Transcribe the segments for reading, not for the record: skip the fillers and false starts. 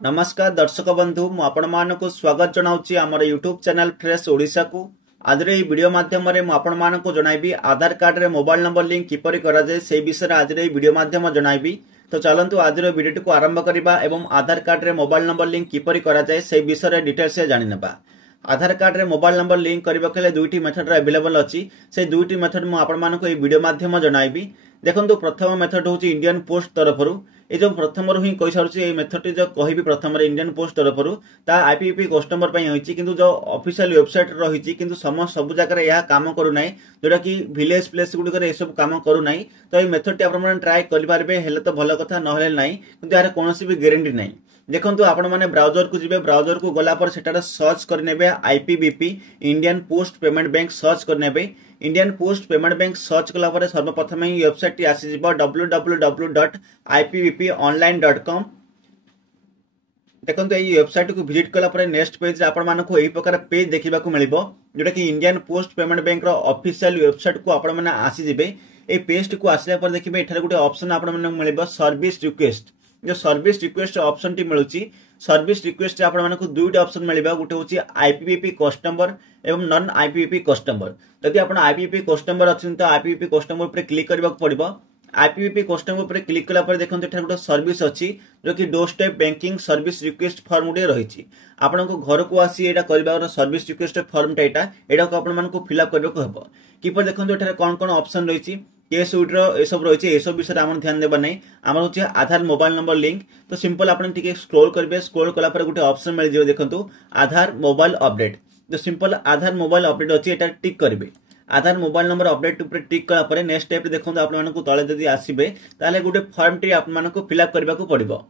नमस्कार दर्शक बंधु मु आपण मानकु स्वागत जनाउची हमर यूट्यूब चैनल फ्रेश ओडिशा को। आज रे वीडियो माध्यम रे मु आपण मानकु जणाइबी आधार कार्ड रे मोबाइल नंबर लिंक किपरि करा जाय से विषय आज रे वीडियो माध्यम जणाइबी। तो चलंतु आज रे वीडियो को आरंभ करिबा एवं आधार कार्ड रे मोबाइल नंबर लिंक किपरि करा जाय से विषय रे डिटेल से जानि नेबा। आधार कार्ड रे मोबाइल नंबर लिंक करबा केले दुईटी मेथड रे अवेलेबल अछि। से दुईटी मेथड मु आपण मानकु ए वीडियो माध्यम जणाइबी। देखंतु प्रथम मेथड होची इंडियन पोस्ट तरफरु ये जो प्रथम ही कही सारी ये मेथड जो कहि प्रथम इंडियन पोस्ट तरफ आईपीपी कस्टमर किंतु जो ऑफिशियल वेबसाइट रही कि सब जगह यह काम करूना जोटा कि विलेज प्लेस गुड़िक ये सब काम करूना। तो ये मेथड टी आप ट्राए करेंगे तो भल कथा ना कि यार कौन भी गारंटी ना। देखो आपण मैंने ब्राउजर को जी ब्राउजर को गलापर से सर्च करने IPPB Indian post payment bank search करने Indian post payment bank search कला सर्वप्रथम ही वेबसाइट टी आसी www.ipbponline.com। देखो ये वेबसाइट को विजिट कला नेक्स्ट पेज आपण मानकु एही प्रकार पेज देखा मिलिबो जोटा कि इंडियन पोस्ट पेमेंट बैंक रो ऑफिशियल वेबसाइट को आपण माने आसी जिवे। ए पेज को आसला पर देखिबे एठार गुटे ऑप्शन आपण माने मिलिबो सर्विस रिक्वेस्ट। जो सर्विस रिक्वेस्ट ऑप्शन टी मिलुची सर्विस रिक्वेस्ट आपण मानकु दुईटा ऑप्शन मिलिबा गुटे होची आईपीबीपी कस्टमर एवं नॉन आईपीबीपी कस्टमर। जदि आपण आईपीबीपी कस्टमर अछन तो आईपीबीपी कस्टमर पर क्लिक करबा पड़िबो। आईपीबीपी कस्टमर पर क्लिक कला पर देखंत एठार गुटे सर्विस अछि जो कि door step banking service request form गुटे रहिछि। आपनको घर को आसी एटा करबार सर्विस रिक्वेस्ट फॉर्म एटा को आपण मानकु फिल अप करबा को हेबो। किपर देखंत एठार कोन कोन ऑप्शन रहिछि केस विड्रॉ ये सब रही है। सब विषय आम ध्यान देवा नहीं आम हूँ आधार मोबाइल नंबर लिंक। तो सिंपल आप स्क्रोल करेंगे स्क्रोल कला गोटे ऑप्शन मिल जाए देखो आधार मोबाइल अपडेट। जो सिंपल आधार मोबाइल अपडेट अच्छी एटा टिक करेंगे आधार मोबाइल नंबर अपडेट ऊपर टिक कला नेक्स्ट स्टेप देखो आपको तले जब आसबे ताले गोटे फॉर्म टी आपको फिलअप करने को पड़ो।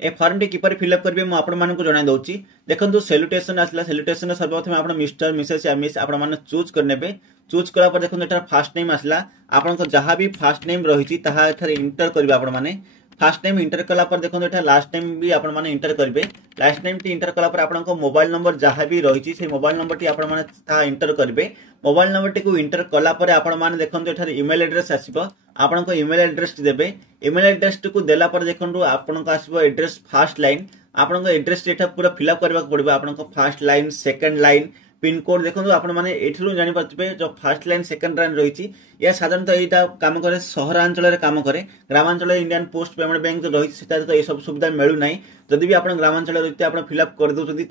ए फॉर्म टी किपर फिलअप करेंगे मुझे आपको जनाई दूसरी। देखो सेलुटेशन आसला सेलुटेशन सर्वप्रथम आप मिस्टर मिसेस या मिस आप चूज करने चूज कला पर देखो एटार फास्ट नेम आसला आपन जहाँ भी फास्ट नेम रही इंटर करेंगे आपण माने। फास्ट नेम इंटर कला पर देखो एटा लास्ट नेम भी आपण माने इंटर करेंगे। लास्ट नेम टी इंटर कला पर आपन मोबाइल नंबर जहाँ भी रही से मोबाइल नंबर टी आपण माने इंटर करेंगे। मोबाइल नंबर टी को इंटर कला पर आपण माने देखो एटार ईमेल एड्रेस आसीबो आपन ईमेल एड्रेस देबे। ईमेल एड्रेस को देला पर देखो आपन आसीबो एड्रेस फर्स्ट लाइन आपन एड्रेस एटा पूरा फिलअप करबा पड़िबो। आपन first line second line pin code देखो आपण मैंने एठू जानी पारे जो फर्स्ट लाइन सेकंड लाइन रही या साधारणतः यहाँ काम करे सहरांचल काम करे। ग्रामांचल इंडियन पोस्ट पेमेंट बैंक जो रही तो ये सब सुविधा मिलूना। जदि भी आप ग्रामांचल रही आप फिलअप कर दे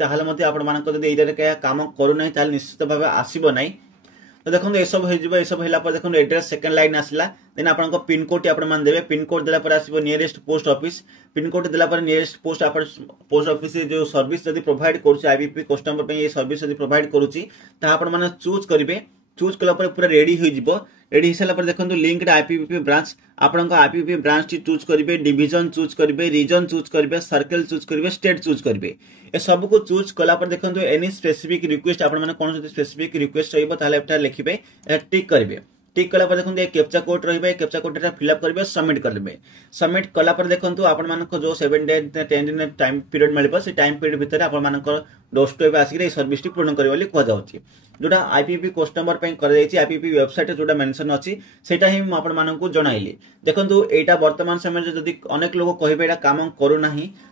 काम करूना निश्चित भाव आसब ना। तो देखो ये सब हो देखो एड्रेस सेकंड लाइन आसला देन आपन पिन कोड आप देवे। पिन कोड देला पर आसीबो nearest post office. Pin code देला पर नियरेस्ट पोस्ट ऑफिस जो सर्विस जदि प्रोवाइड करूची आईपीपी कस्टमर पे ये सर्विस जदि प्रोवाइड करूची ता आपण माने चूज करिवे। चूज कला पर पूरा रेडी हो जिवो। रेडी हिसाला पर देखो लिंक्ड आईपीपी ब्रांच आपन आईपीपी ब्रांच टी चूज करिवे डिवीजन चूज करिवे रीजन चूज करिवे सर्कल चूज करिवे स्टेट चूज करिवे। ए सब को चूज कला पर देखो एनी स्पेसिफिक रिक्वेस्ट आपण माने कोन स्पेसिफिक रिक्वेस्ट रहइबो ताले एटा लिखिबे टिक करिवे। टिक कला पर देखो कैप्चा कोड रही कैप्चा कोड फिलअप करेंगे सबमिट करेंगे। सबमिट कला पर देखो आपण मानक जो 7 डे 10 दिन टाइम पीरियड मिल से टाइम पीरियड भितर आपण मानक डोर स्टेप आसिक सर्विस टी पूर्ण करें बोली कहुच्छी जोटा आईपीपी कस्टमर आईपीपी वेबसाइट जोटा मेंशन अच्छी सेटा ही आपण मानक जनइली। देखो यहाँ वर्तमान समय जब अनेक लोग कहे यहाँ काम करूना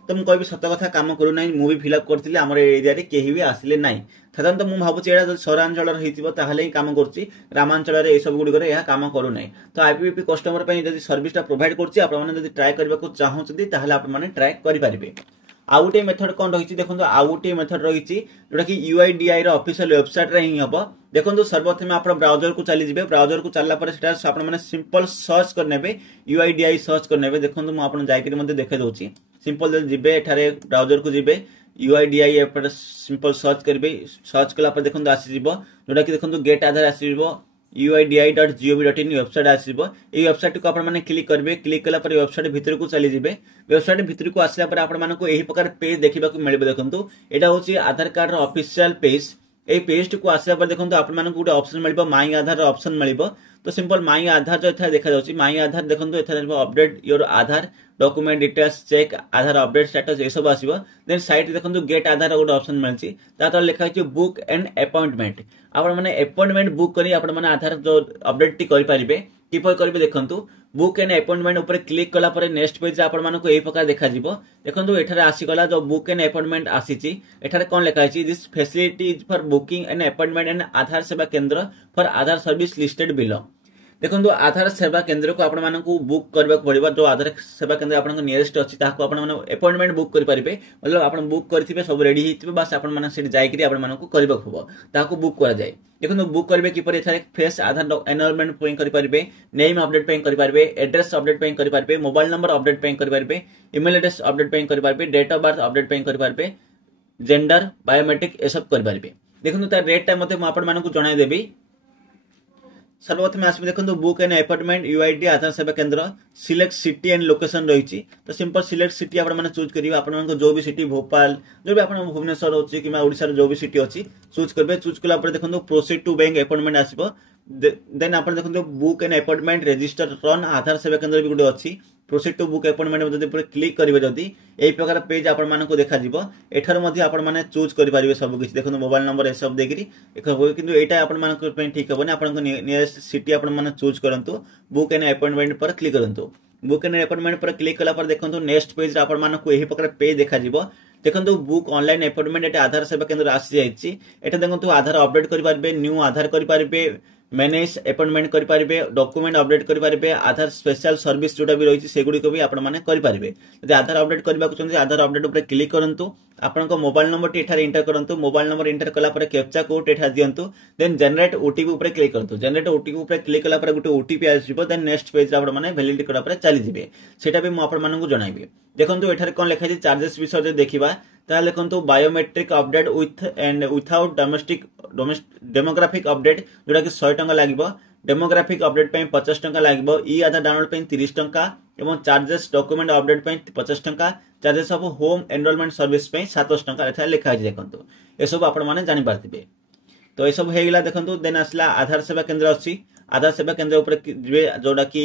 तो मुझे कहबी सत कथा काम करूना मुझे फिलअप करी आम एरिया कहीं भी आसिले ना। साधारणतः मुझे भावुँ यहाँ सहरांचल ही काम करुच्ची ग्रामांचल ये सब गुड़िक यह काम करूना। तो आईपीपी कस्टमर जब सर्विसटा प्रोवाइड कर ट्राए करने चाहूँगी आपने ट्राए करेंगे। आउ गोटे मेथड कौन रही देखो आउ गोटे मेथड रही जोटा कि यूआईडीआई ऑफिशियल वेबसाइट रे ही हम। देखो सर्वप्रथम आप ब्राउजर को चली जाए। ब्राउजर को चलला पर सिंपल सर्च करने यूआईडीआई सर्च करने देखो मुझे जाकर देखे दूसरी सिंपल जीवे एठारे ब्राउजर को जीवे यूआईडीआई एपटे सिंपल सर्च करेंगे। सर्च कला पर देखो आसीज जोटा कि देखो गेट आधार आसीज uidi.gov.in वेबसाइट आसीबो। ए वेबसाइट को आपण माने क्लिक करबे। क्लिक कला पर वेबसाइट भीतर को चली जिवे। वेबसाइट भीतर को आसला पर आपण मानको एही प्रकार पेज देखिबा को मिलबे। देखंतु एटा होची आधार कार्ड रो ऑफिशियल पेज। ए पेज को आसला पर देखंतु आपण मानको गुटे ऑप्शन मिलबो माई आधार रो ऑप्शन मिलबो। तो सिंपल माई आधार जो एथा देखा जाउची माई आधार देखंतु एथा update your Aadhaar document details check Aadhaar update status ये सब आसीबो। देन साइट देखंतु गेट आधार गोटे ऑप्शन मिलची ता तले लिखा अछि बुक एंड अपॉइंटमेंट। आपण माने अपॉइंटमेंट बुक करी आपण माने आधार जो अपडेट टी करि परिबे किपर करेंगे देखो बुक एंड अपॉइंटमेंट ऊपर क्लिक कला पर नेक्स्ट पेज रे आपण मानक एई प्रकार देखा जिवो देखो एठारे आसीगला जो बुक एंड अपॉइंटमेंट आसीची एठारे कोन लेखा आछि this facility is for booking and appointment and Aadhaar Seva Kendra for Aadhaar service listed below देखो आधार सेवा केंद्र को आपण मानकू बुक करबा पड़िबो जो आधार सेवा केंद्र आपण नियरेस्ट अछि ताको आपण माने अपॉइंटमेंट बुक करि परिबे मतलब आपण बुक करथिबे सब रेडी हिथिबे बस आपण माने सेठी जाई करी आपण मानकू करबा खबो ताको बुक करा जाय देखो बुक करबे कि पर एथारे फेस आधार एनरोलमेंट पॉइंट करि परिबे नेम अपडेट पॉइंट करि परिबे एड्रेस अपडेट पॉइंट करि परिबे मोबाइल नंबर अपडेट पॉइंट करि परिबे ईमेल एड्रेस अपडेट पॉइंट करि परिबे date of birth update point करि परिबे जेंडर बायोमेट्रिक ए सब करि परिबे देखो ता रेट टा मते म आपण मानकू जणाई देबी सर्वप्रथम आसबे देखो बुक एंड अपॉइंटमेंट यूआईडी आधार सेवा केंद्र सिलेक्ट सिटी एंड लोकेशन रही तो सिंपल सिलेक्ट सिटी आपण माने चूज करिवे आपण मानको जो भी सिटी भोपाल जो भी आपण भुवनेश्वर होची किमा ओडिसा रो जो भी सिटी होची चूज करबे चूज कला पर देखो प्रोसीड टू बैंक अपॉइंटमेंट आसीबो देन आपण देखो बुक एंड अपॉइंटमेंट रजिस्टर रन आधार सेवा केंद्र भी गुडे अछि प्रोसीड टू बुक अपॉइंटमेंट जदी पर क्लिक करिवे जदी एई प्रकार पेज आपण मानको देखा जिवो एठार मध्ये आपण माने चूज करि परिबे सब किछ देखो मोबाइल नंबर ए सब देकरी किंतु एटा आपण मानको पे ठीक हेबोनी आपण नियरेस्ट सिटी आपण माने चूज करंतु बुक एंड अपॉइंटमेंट पर क्लिक करंतु बुक एंड अपॉइंटमेंट पर क्लिक कला पर देखंतु नेक्स्ट पेज रे आपण मानको एही प्रकार पेज देखा जिवो देखंतु बुक ऑनलाइन अपॉइंटमेंट एटा आधार सेवा केंद्र आसी जाईची एटा देखंतु आधार अपडेट करि पारबे न्यू आधार करि पारबे मैनेज अपॉइंटमेंट करि पारबे डॉक्यूमेंट अपडेट करि पारबे आधार स्पेशल सर्विस जोटा भी रही सेगुडी को भी आपण माने करि पारबे यदि आधार अपडेट करबा को चंदी आधार अपडेट ऊपर क्लिक करंतु आपण को मोबाइल नंबर टी एठारे इंटर करंतु मोबाइल नंबर इंटर कला पर कैप्चा कोड एठा दियंतु देन जनरेट ओटीपी ऊपर क्लिक करंतु जनरेट ओटीपी ऊपर क्लिक कला पर गुटे ओटीपी आसीबो देन नेक्स्ट पेज रे आपण माने वैलिडिटी कला पर चली जिवे सेटा भी म आपण मानकु जणाइबे देखंतु एठारे कोन लेखा छि चार्जेस विषय जे देखिबा ताले देखंतु biometric update with and without demographic update जोटा कि 100 टंका लागिबो डेमोग्राफिक अपडेट पे 50 टंका लागिबो ई आधार डाउनलोड पे 30 टंका एवं चार्जेस डॉक्यूमेंट अपडेट पे 50 टंका charges of home enrolment service पे 7 टंका एथा लिखा है देखंतु ए सब आपण माने जानि पारथिबे तो ए सब हेगला देखंतु देन आसला आधार सेवा केंद्र अछि आधार सेवा केंद्र ऊपर जे जोडा कि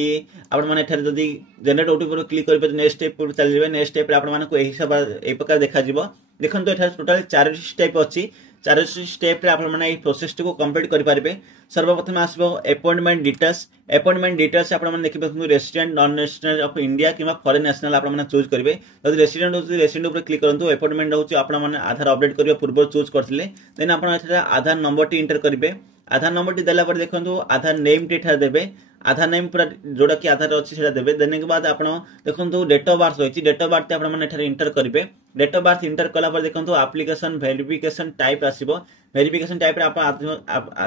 आपण माने एठारे जदी जनरेट ओटीपी पर क्लिक करबे नेक्स्ट स्टेप पर चल जेबे नेक्स्ट स्टेप रे आपण माने को एही सब ए प्रकार देखा जिवो देखंतु एठारे टोटल 4 स्टेप अछि 4 स्टेप रे आपण माने ए प्रोसेस को कंप्लीट करि पारबे सर्वप्रथम आसबो अपॉइंटमेंट डिटेल्स आपण माने देखिबे resident non resident of India किबा फॉरेन नेशनल आपण माने चूज करिवे जदि रेसिडेंट होछि रेसिडेंट ऊपर क्लिक करंतु अपॉइंटमेंट होछि आपण माने आधार अपडेट करिवे पूर्व चूज करथिले देन आपण एठारे आधार नंबर टी एंटर करिवे आधार नंबर टी देला पर देखंतु आधार नेम टी एठारे देबे आधार नेम पूरा जोड़ा कि आधार अछि सेटा देबे देने के बाद आपण देखंतु डेट ऑफ बर्थ होछि डेट ऑफ बर्थ आपण माने एठारे इंटर करिवे डेट ऑफ बर्थ इंटर कला पर देखंतु एप्लीकेशन वेरिफिकेशन टाइप आसीबो वेरिफिकेशन टाइप रे आपण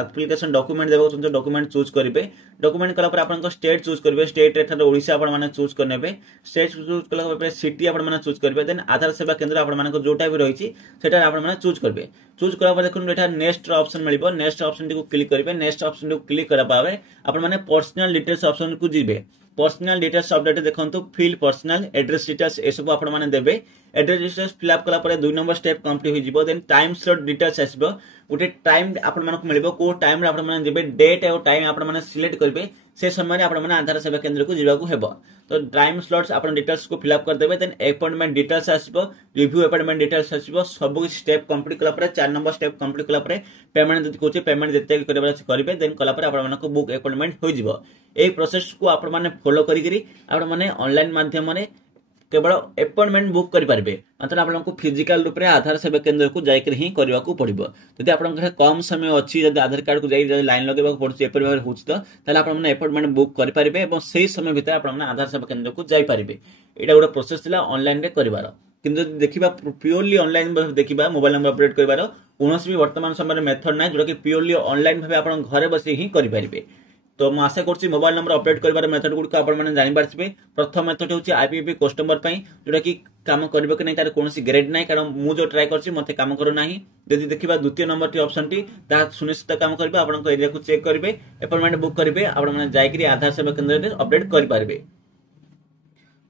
एप्लीकेशन डॉक्यूमेंट देबो तुम डॉक्यूमेंट चूज करिवे डॉक्यूमेंट कला पर आपण स्टेट चूज करिवे स्टेट एठारे ओडिसा आपण माने चूज करनेबे स्टेट चूज कला पर सिटी आपण माने चूज करिवे देन आधार सेवा केंद्र आपण माने जोटा भी रहिछि सेटा आपण माने चूज करबे चूज कला पर देखंतु एठा नेक्स्ट ऑप्शन मिलिबो नेक्स्ट ऑप्शन टी को क्लिक करिवे नेक्स्ट ऑप्शन टी को क्लिक करा पावे आपण माने पर्सनल डिटेल्स ऑप्शन को जिबे पर्सनल डिटेल्स अपडेट देखंतु फिल पर्सनल एड्रेस डिटेल्स ए सब आपण माने देबे एड्रेस डिटेल्स फिल अप कला पर 2 नंबर स्टेप कंप्लीट हो जिवो देन टाइम स्लॉट डिटेल्स आसीबो उटे टाइम आपण मानक मिलिबो को टाइम रे आपण माने जेबे डेट और टाइम आपण माने सिलेक्ट करबे से समय रे आपण माने आधार सेवा केंद्र को जिबा को हेबो तो टाइम स्लॉट्स आपण डिटेल्स को फिल अप कर देबे देन अपॉइंटमेंट डिटेल्स आसीबो रिव्यू अपॉइंटमेंट डिटेल्स आसीबो सब स्टेप कंप्लीट कला पर 4 नंबर स्टेप कंप्लीट कला पर पेमेंट जति कोचे पेमेंट जते करबा करिवे देन कला पर आपण मानक बुक अपॉइंटमेंट हो जिवो ए प्रोसेस को आपण माने फॉलो करी करी आपण माने ऑनलाइन माध्यम माने केवल अपॉइंटमेंट बुक करि पारबे मतलब आपनको फिजिकल रूप रे आधार सेवा केंद्र को जायकर ही करबा को पड़िबो यदि आपन कम समय अछि यदि आधार कार्ड को जाई लाइन लगेबा को पड़छि एपर भाबे होछि तो ताले आपन माने अपॉइंटमेंट बुक करि पारबे एवं सही समय भीतर आपन माने आधार सेवा केंद्र को जाई पारबे एटा गोटे प्रोसेस थिला ऑनलाइन रे करबार किंतु देखिबा प्योरली ऑनलाइन देखिबा मोबाइल नंबर अपडेट करबार कोनोसी भी वर्तमान समय मेथड नै जोटा कि प्योरली ऑनलाइन भाबे आपन घरे बसी ही करि पारबे तो मैं आशा करछि मोबाइल नंबर अपडेट करबार मेथड गुड को आपण माने जानि पारथिबे प्रथम मेथड होछि आईपीपी कस्टमर पई जोटा कि काम करबे कि नै तार कोनोसी ग्रेड नै कारण मु जो ट्राई करछि मते काम करो नाही यदि देखिबा द्वितीय नंबर टी ऑप्शन टी ता सुनिश्चित काम करबे आपण को एरिया को चेक करबे अपॉइंटमेंट बुक करबे आपण माने जायकरी आधार सेवा केंद्र रे अपडेट करि पारबे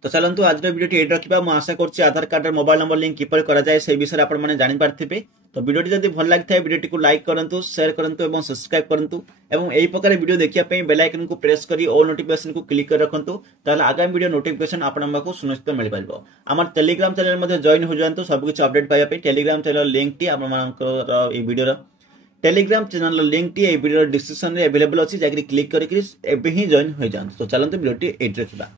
तो चलंतु आज वीडियो टी एड रखिबा मैं आशा करछि आधार कार्ड रे मोबाइल नंबर लिंक किपर करा जाय से विषय आपण माने जानि पारथिबे तो वीडियो जदि भल लागथाय वीडियो को लाइक करंतु शेयर करंतु एवं सब्सक्राइब करंतु एवं एही प्रकार वीडियो देखिया पई बेल आइकन को प्रेस करी ऑल नोटिफिकेशन को क्लिक कर रखंतु ताले आगामी वीडियो नोटिफिकेशन आपन को सुनिश्चित मिल पाइबो हमर टेलीग्राम चैनल मध्ये जॉइन हो जानतु सब कुछ अपडेट पाइबा पई टेलीग्राम चैनल लिंक टी आपन मानकर ई वीडियो रो टेलीग्राम चैनल लिंक टी वीडियो डिस्क्रिप्शन में अवेलेबल अच्छी जाकि क्लिक करके एवं ही जॉइन हो जाए। तो चलते वीडियो ये देखा।